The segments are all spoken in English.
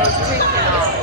was taken off.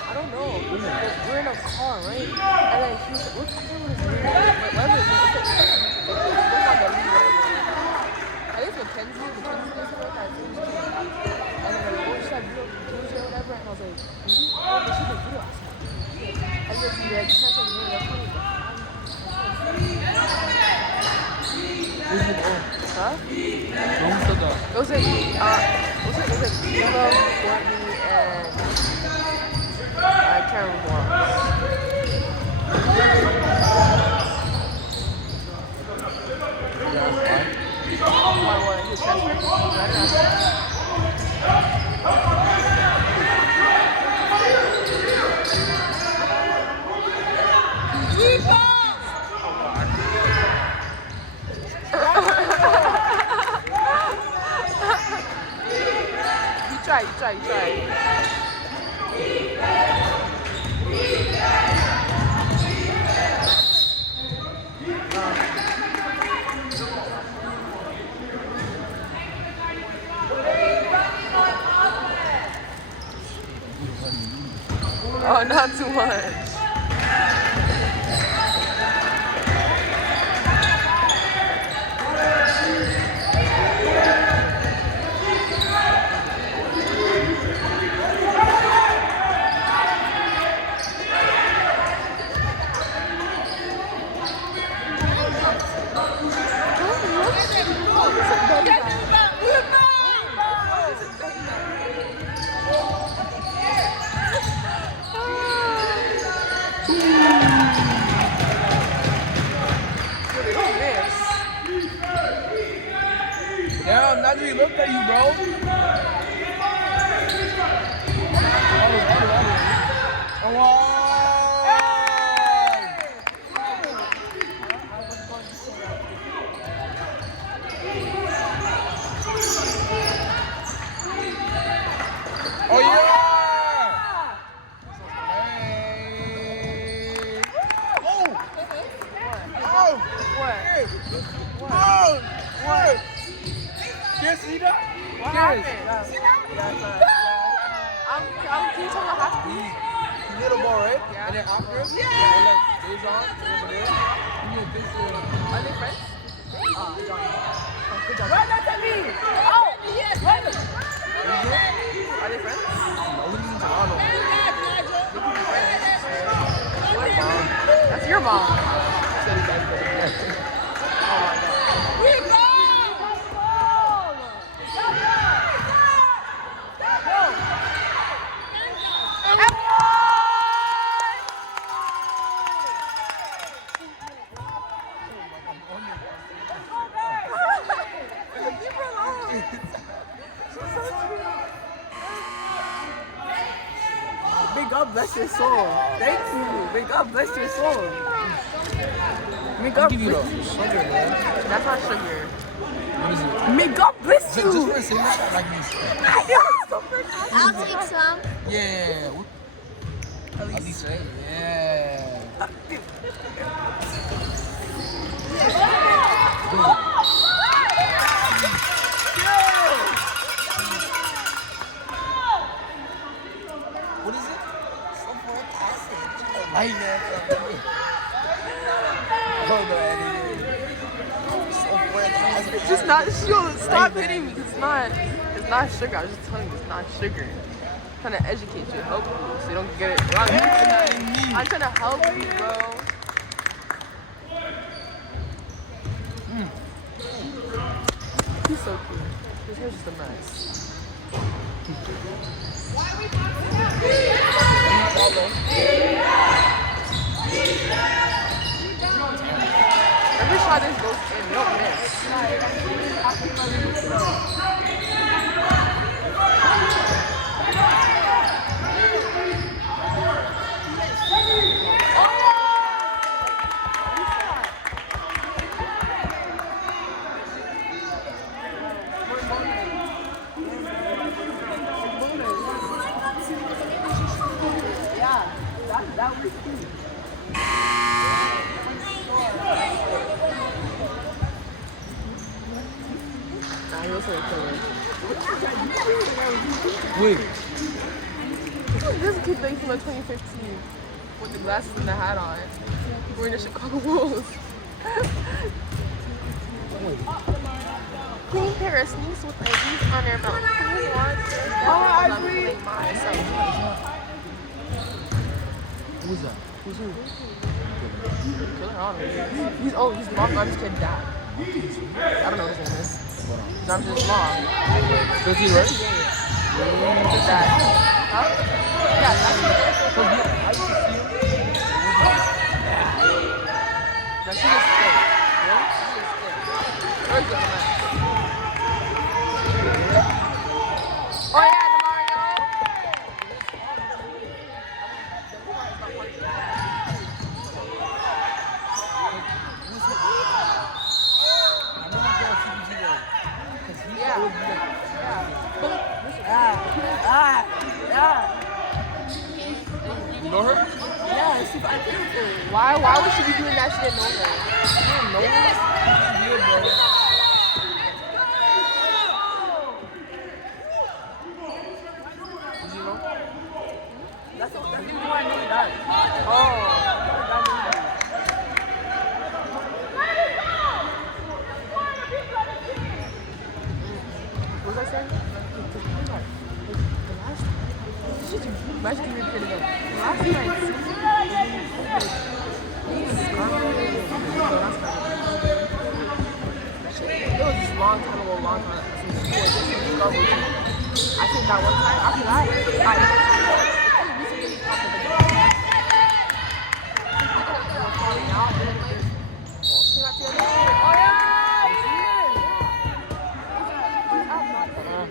I don't know. We're in a car, right? And then he was like, what's happening with his name? Whatever his name is. I think it's Mackenzie or something like that. And then like, oh, she had video or whatever. And I was like, who? Oh, but she did video. And then he like, kept on doing that. Huh? It was like, Eva, Courtney, and I can't remember more. Why? He was transferred? You try. Oh, not too much. Damn, Najee looked at you, bro. Oh, yeah! What? Yes, see that? What happened? Can you tell me how to be? You hit a ball, right? Yeah. And then after, and like, days on, over there, you need a big Are they friends? Johnny. Oh, good job. Run that to me! Oh! Yes! Run it! Are they friends? That's your mom. Oh my god. May God bless your soul. Thank you. May God bless your soul. May God bless you. Sugar, man. That's not sugar. What is it? May God bless you. Just for a single shot like this. I'll take some. Yeah. At least, right? Yeah. What is it? Sulfuric acid. Light that. Hold on. Sulfuric acid. Just not sugar. Stop hitting me. It's not sugar. I was just telling you it's not sugar. I'm trying to educate you, help you, so you don't get it wrong. I'm trying to help you, bro. He's so cute. His hair's just a mess. Every shot this goes in, you don't miss. That was cute. Nah, he was gonna kill her. Wait. This kid thing from like 2015 with the glasses and the hat on. Wearing the Chicago Bulls. Clean pair of sneaks with IDs on their belt. Please watch this. I agree. Who's that? Who's who? He's mom. I'm just kidding. Dad. I don't know what his name is. I'm just mom. Does he work? His dad. Huh? Yeah, that's it. I used to see him. Now she was sick. Really? She was sick. Where's the man? Oh yeah, the Mario. You know her? Yeah, she, I played with her. Why would she be doing that? She didn't know her. I don't know her. Yeah, bro. Does he know? That's the reason why I know that. Oh. What was I saying? Imagine you repeated it. Last night, it was just long time ago, since school. I think that one time, after that,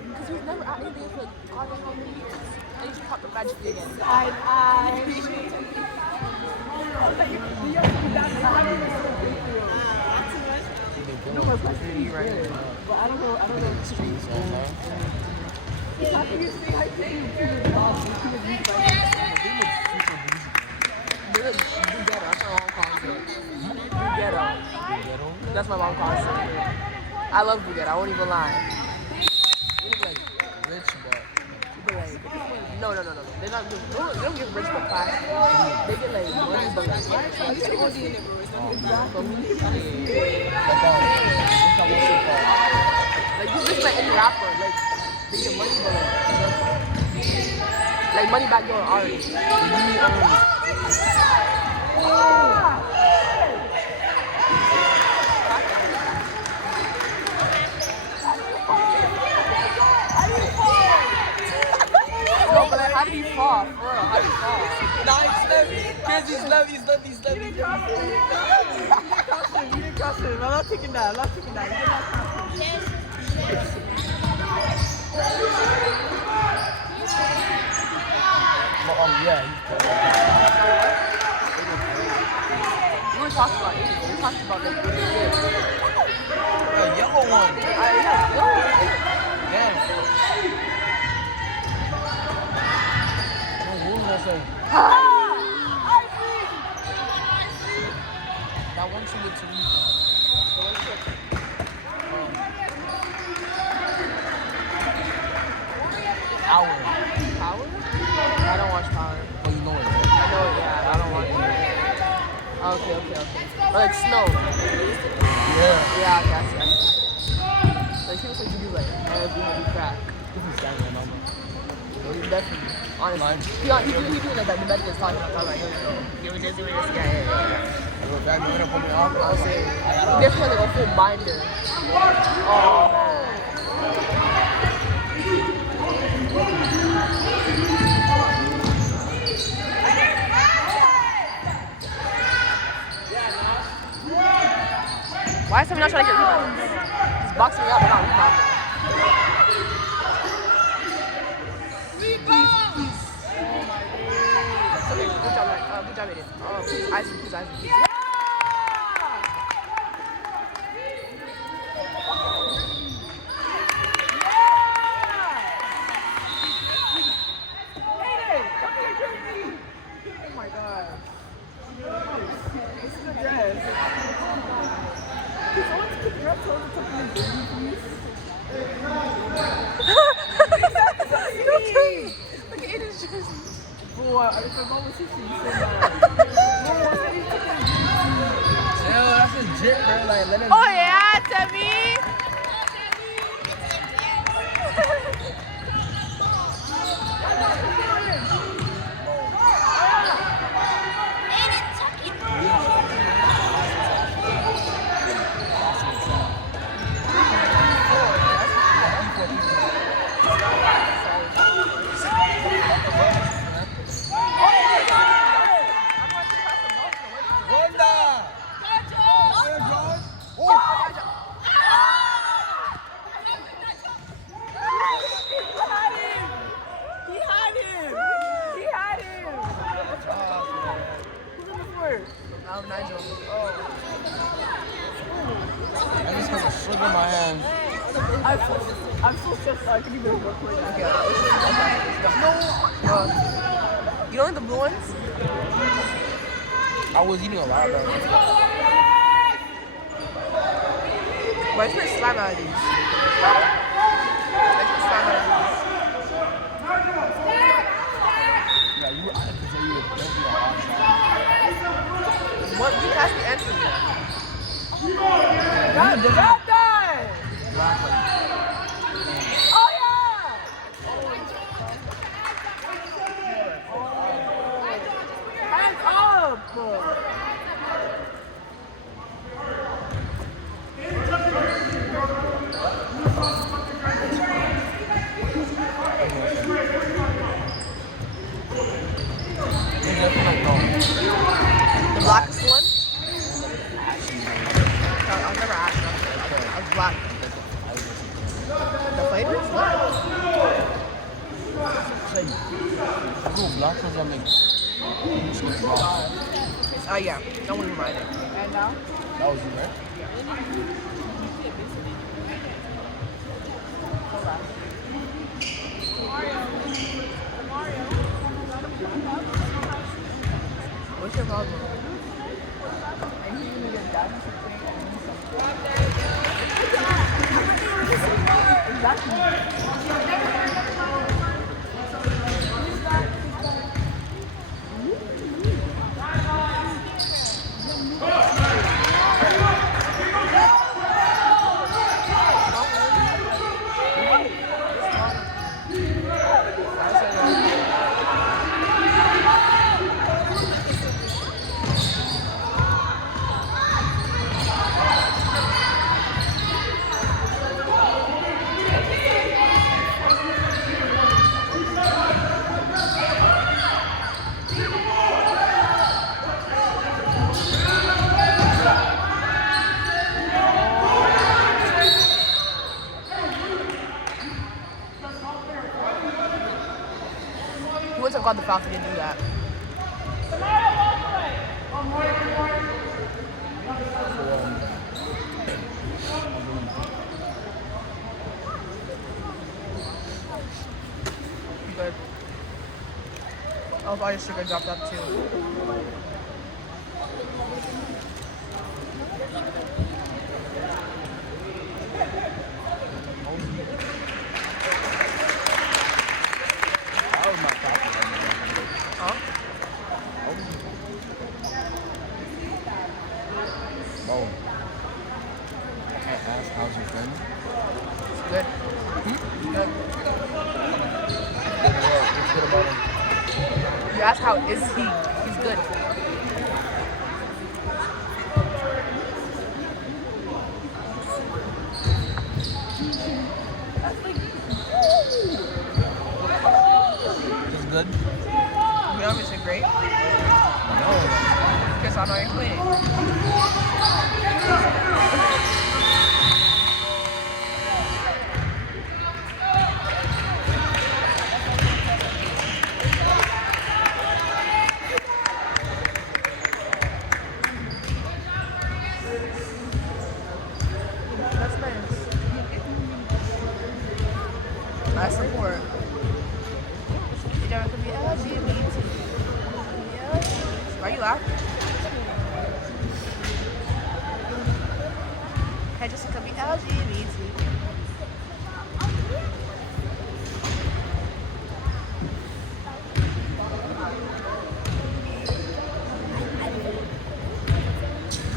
because he was never at anything for like, God knows how many years. And he just popped up magically again. But I don't know. I think it's the I think it's boss. Ghetto. That's my mom calls it. Ghetto. That's my mom calls it. I love Bugatti. I won't even lie. Like rich, but No. They're not good. They don't get rich but class. They get like money but like like you just like any rapper, like they get money but like money back door artists. No, but like, how did he fall? For real, how did he fall? nah, he's levy. You didn't cross him. I'm not taking that. You did not cross him. Yeah. We were talking about it. We talked about like what he did. The yellow one. Damn. What was I saying? That one she did to me. Power. Power? I don't watch Power. Oh, you know it, right? I know it, yeah, but I don't watch it. Okay. Or like Snow. Yeah. Yeah, I got you. Like people say you do like heavy crack. Well, he's definitely, honestly. He doing like the best is talking about like, give me this. Yeah. Back when I put me off, I'll say, he definitely like a full binder. Oh, man. Why is somebody not trying to get rebounds? He's boxing me out, but not rebounding. It's okay, good job, man. Good job, Aiden. Please, Isaac, please, Isaac. Please. Look at Aiden's just. That's a jit, bro. Like, let him. Oh yeah, Timmy. Nigel. I just have a slip in my hand. I'm so stressed. I can even work like that. No. You don't like the blue ones? I was eating a lot of them. Why is there slime out of these? Yeah, you were out of control. You were building a hard shot. What? You passed the answer. Got that! Exactly. Oh yeah! Hands up! The blackest one? I've never asked them. I was black. The flavors? What? It's like, black ones that make Oh yeah, don't even mind it. And now? That was you, right? What's your problem? And he's gonna get down to He wouldn't have got the foul if he didn't do that. Good. Oh, all your sugar dropped up too. That was my topic. Huh? Bro, I asked how's your friend? Good. Good. What's good about him? You asked how is he? He's good. Just good? You know, Mr. Great. No. Because I know you're playing. I support. Your driver could be LGBT. Why are you laughing? Hairdresser could be LGBT.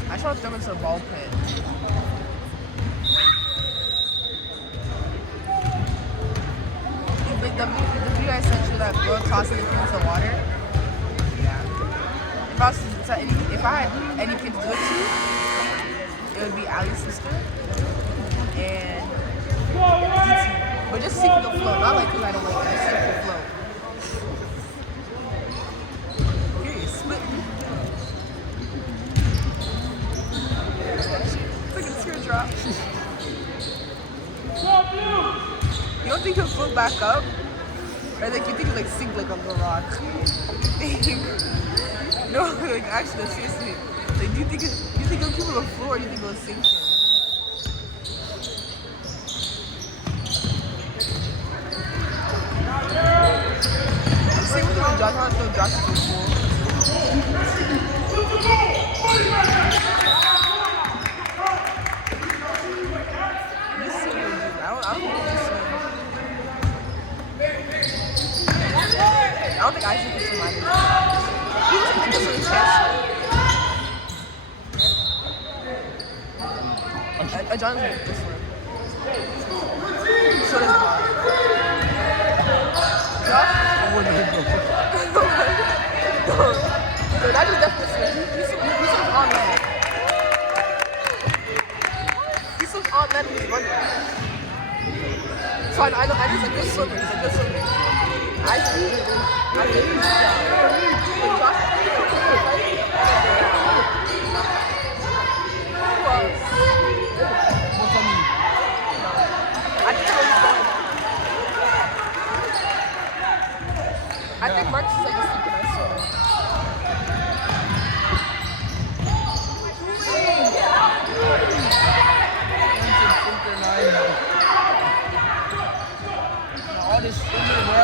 I just want to throw him into a ball pit. The video I sent you, that girl tossing the kid into the water. Yeah. If I had any kid to do it to, it would be Ali's sister and DT. But just sink the flow, not like because I don't like it. Just sink the flow. Here, split. It's like a teardrop. You don't think he'll float back up? Or like you think he'll like sink like on the rock? No, like actually seriously. Like do you think he'll keep on the floor or do you think he'll sink him? Same with the Josh, I want to throw Josh into the pool. I don't think Isaac is too much. He was just a chance. John's like this one. So does Mark. Josh? No, that is definitely he's on that. He's on that and he's running. So I know he's a good swimmer. He's a good swimmer. I think he's I think Marcus is like a synchronized swimmer. All this sugar, bro.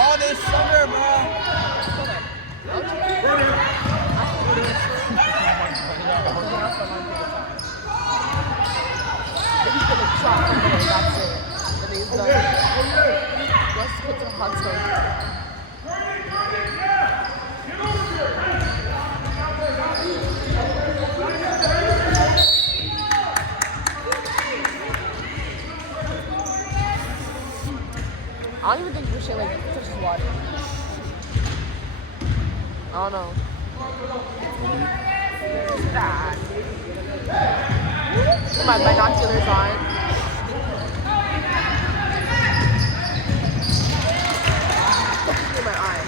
All this sugar, bro. He's gonna chop him and that's it. And he's done. Let's put some hot sauce. I don't even think you should like touch his water. I don't know. My binoculars on. In my eye.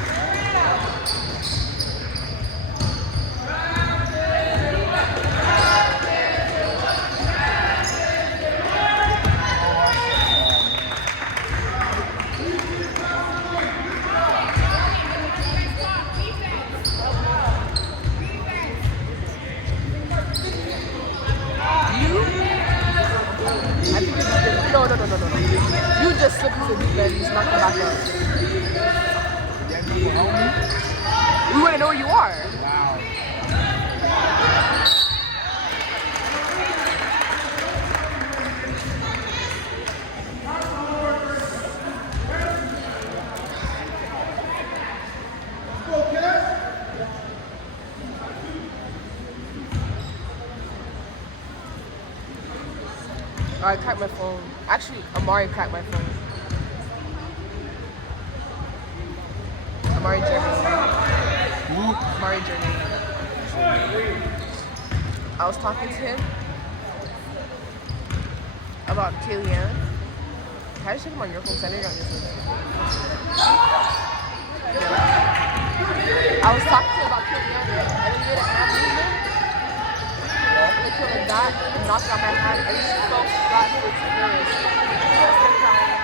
No. You just slipped into the deep end. He's not coming back up. We want to know where you are. Wow. Oh, I cracked my phone. Actually, Amari cracked my phone. Amari Journey. I was talking to him about Kellyanne. How did you check him on your phone? Because I know you're on your phone. I was talking to him about Kellyanne and he did a hand movement. Like like that, and knocked out my hand, and she fell flat to its face. I started crying.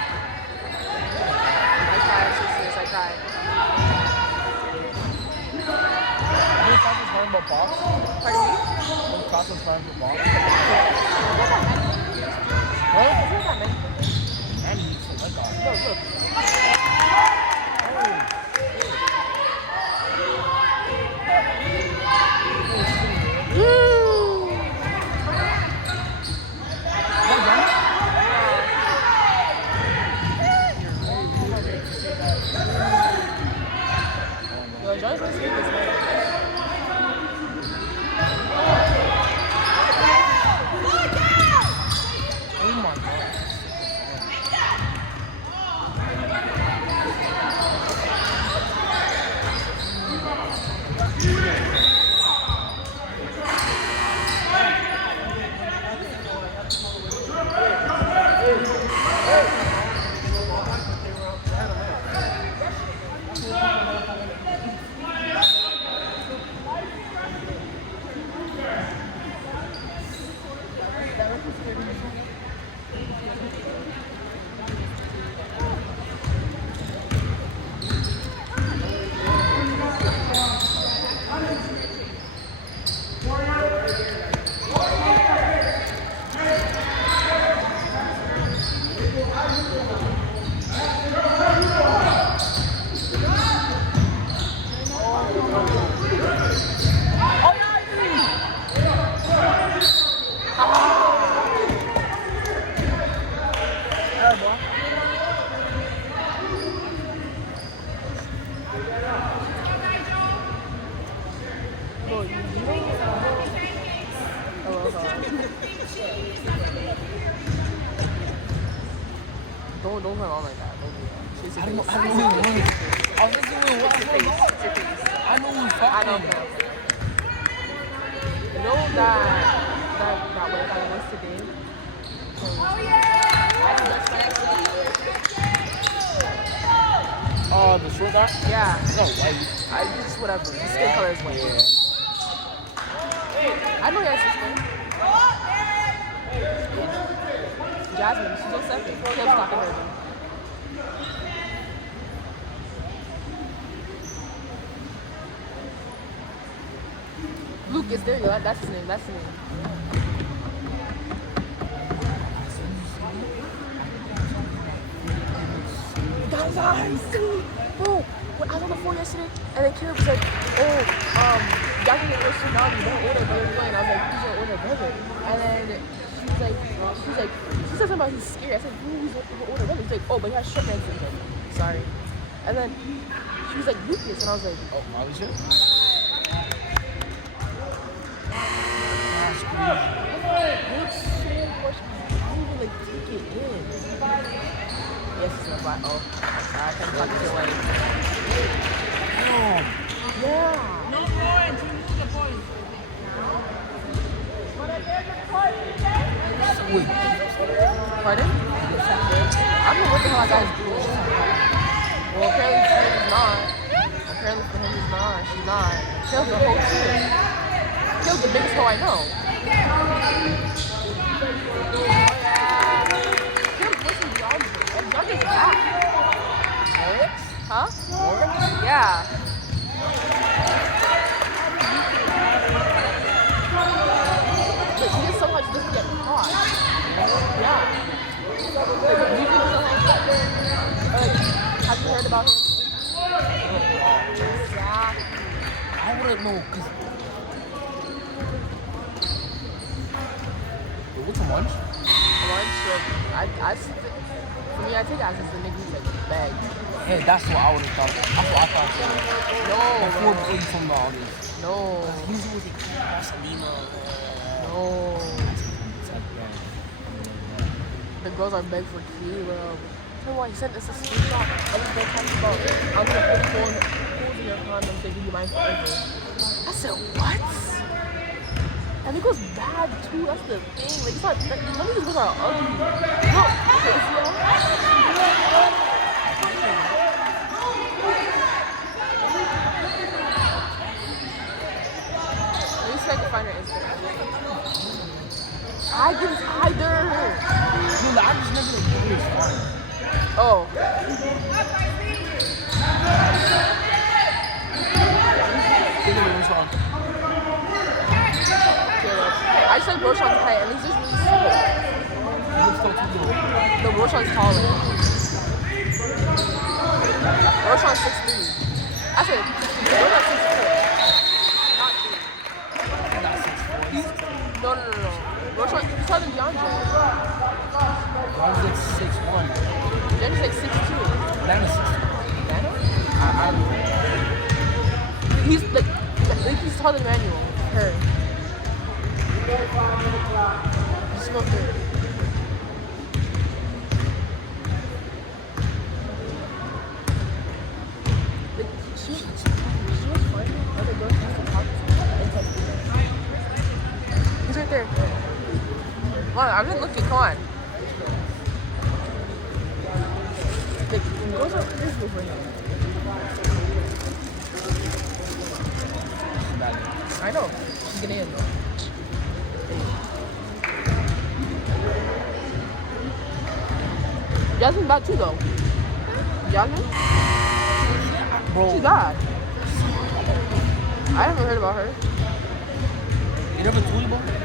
I cried, so serious, I cried. You talk this time about box? Pardon me? You talk this time about box? What? Isn't that many? And Yo, Johnny's gonna sleep this night. Oh my god. Don't put on like that. Don't do that. She's I don't know who won. I was listening to what I know who fucked I know. him. You know that way that I was today? Oh, the short guy? Yeah. No, white. I just whatever. His skin color is white. Yeah. I know your sister. Jasmine, she's on 7. Caleb's talking to her. Lucas, there you go. That's his name. That's his name. Guys, I see. Bro, when I was on the phone yesterday, and then Caleb was like, "Oh, y'all can get your tsunami. Don't order brother joint." I was like, "Who's your order brother?" And then she said something about he's scary. I said, "Who's your order brother?" He's like, "Oh, but he has short man syndrome." Sorry. And then she was like, "Lucas," and I was like, Oh, Molly shit? looks so much. I don't even like take it in. Yes, it's not black. Oh, sorry, I can't talk to your way. Yeah. No points. You lose the points. Pardon? I don't know what the hell that guy's doing. Well, apparently for him he's not. Apparently for him he's not. She's not. Kill's the whole team. Kill's the biggest hoe I know. Kill's listen to y'all. Y'all just back. Huh? Yeah. But she just somehow she doesn't get caught. Yeah. Do you think have you heard about him? Exactly. I wouldn't know, cause what's a lunch? Lunch, for me, I take it as a nigga who's like bag. Yeah, that's what I would have thought. That's what I thought. Before No, you told me about all this. no, Usually was like Pasadena. no. The girls are begging for Caleb. Tell me why he sent us a screenshot. I was going to talk about, I'm going to put holes in your condom so you can be mine forever. I said, what? And it goes bad too, that's the thing. Like, it's not, none of these girls are ugly. No, okay, let me see if I can find her Instagram. I didn't either. Dude, I just never like this fun. Oh. I said Roshan's height, and he's just really small. The Roshan's taller. Roshan's 6'3". I said, Roshan's 6'4". Not 3. No. Roshan, he's taller than DeAndre. DeAndre's like 6'1". DeAndre's like 6'2". Nana's 6'1". Nano? I He's like he's taller than Manuel. Her. Just go through. Like, she was finding other girls just to talk to and text them. He's right there. Come on, I've been looking. Come on. Like, girls are invisible for him. I know. She's gonna end though. Jasmine's bad too though. Jasmine? Bro, She's bad. I haven't heard about her. you never told me about her?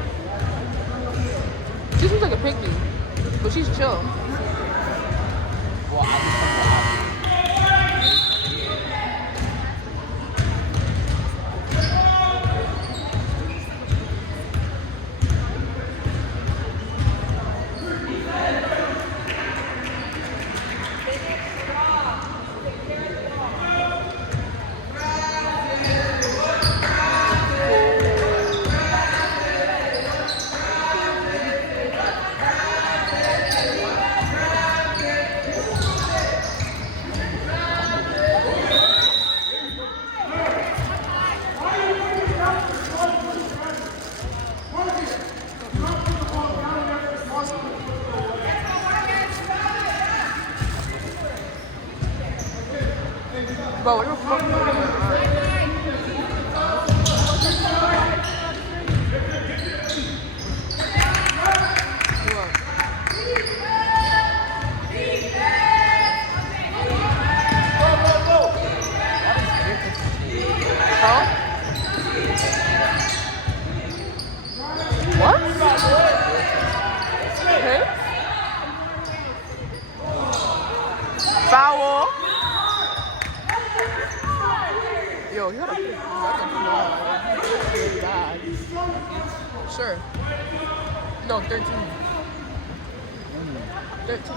She seems like a pygmy, but she's chill. Well, Bro, what the fuck are you doing? Huh? What? Okay. Foul. Yo, he had a bad. Sure. No, 13. 13.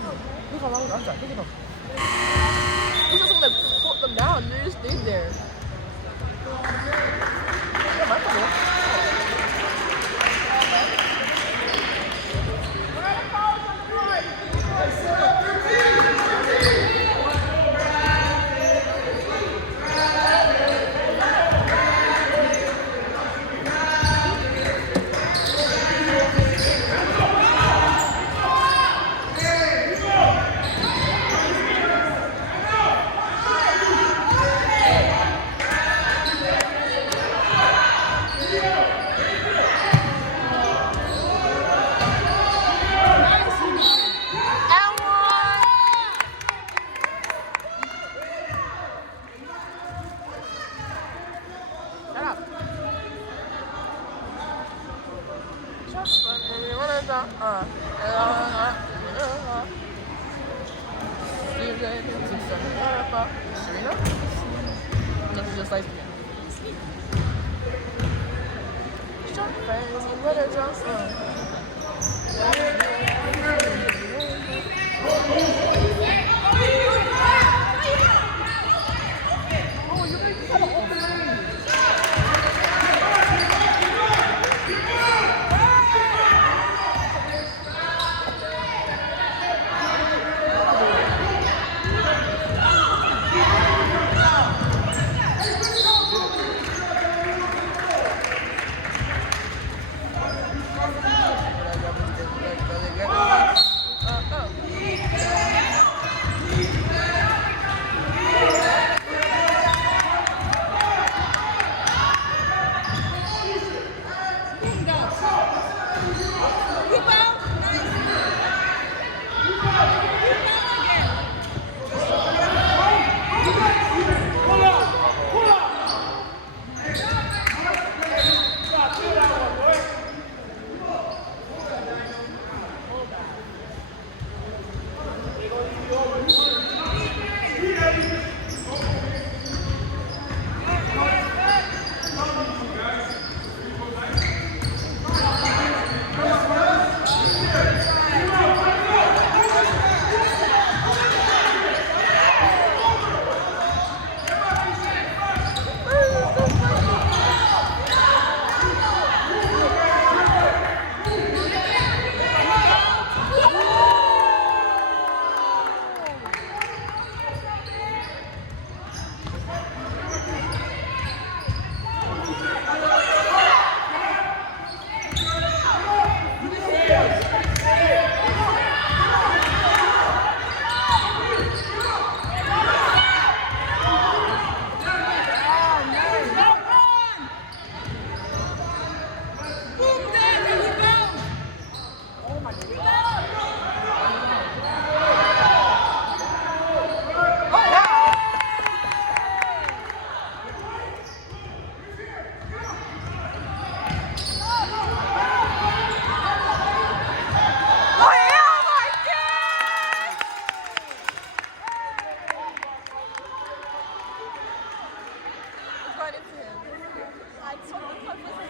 Look how long I'm trying. Look at them. He's just gonna put them down. They just stayed there. Yeah, my fault. Serena? No, she's just like Só não vai fazer